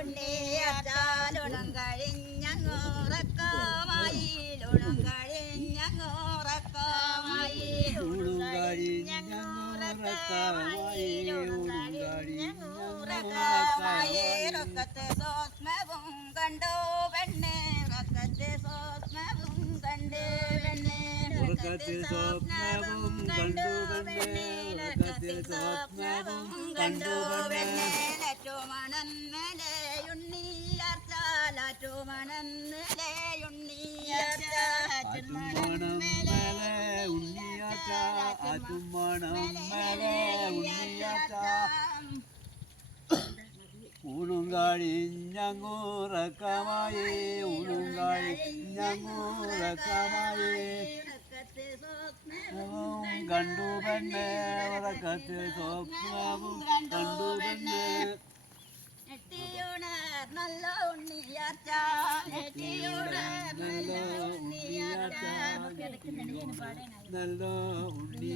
ഉണ്ണിയാറ്റാലുണം കഴിഞ്ഞങ്ങോറക്കമായി ഉണം കഴിഞ്ഞങ്ങോറക്കമായി ഞങ്ങോറക്കമായി ഞങ്ങോറക്കമായി റൊക്കത്തെ സോസ്മവും കണ്ടോ പെണ്ണെ റൊക്കത്തെ സോസ്മവും കണ്ടേ പെണ്ണെ. റൊക്കത്തെ സോസ്മവും സ്വപ്നവും കണ്ടു പെണ്ണേ ആറ്റുമണം മേലെ ഉണ്ണിയാച്ച ആറ്റുമണം മേലെ ഉണ്ണിയാച്ച ഊണും കഴിഞ്ഞങ്ങൂറക്കമായി ഊണും കഴിഞ്ഞങ്ങൂറക്കമായി സ്വപ്നവും കണ്ടു പെണ്ണേ ഉറക്കത്തിൽ സ്വപ്നവും കണ്ടു പെണ്ണേ നല്ല ഉണ്ണിയാച്ച നല്ല ഉണ്ണിയാച്ച നല്ല ഉണ്ണി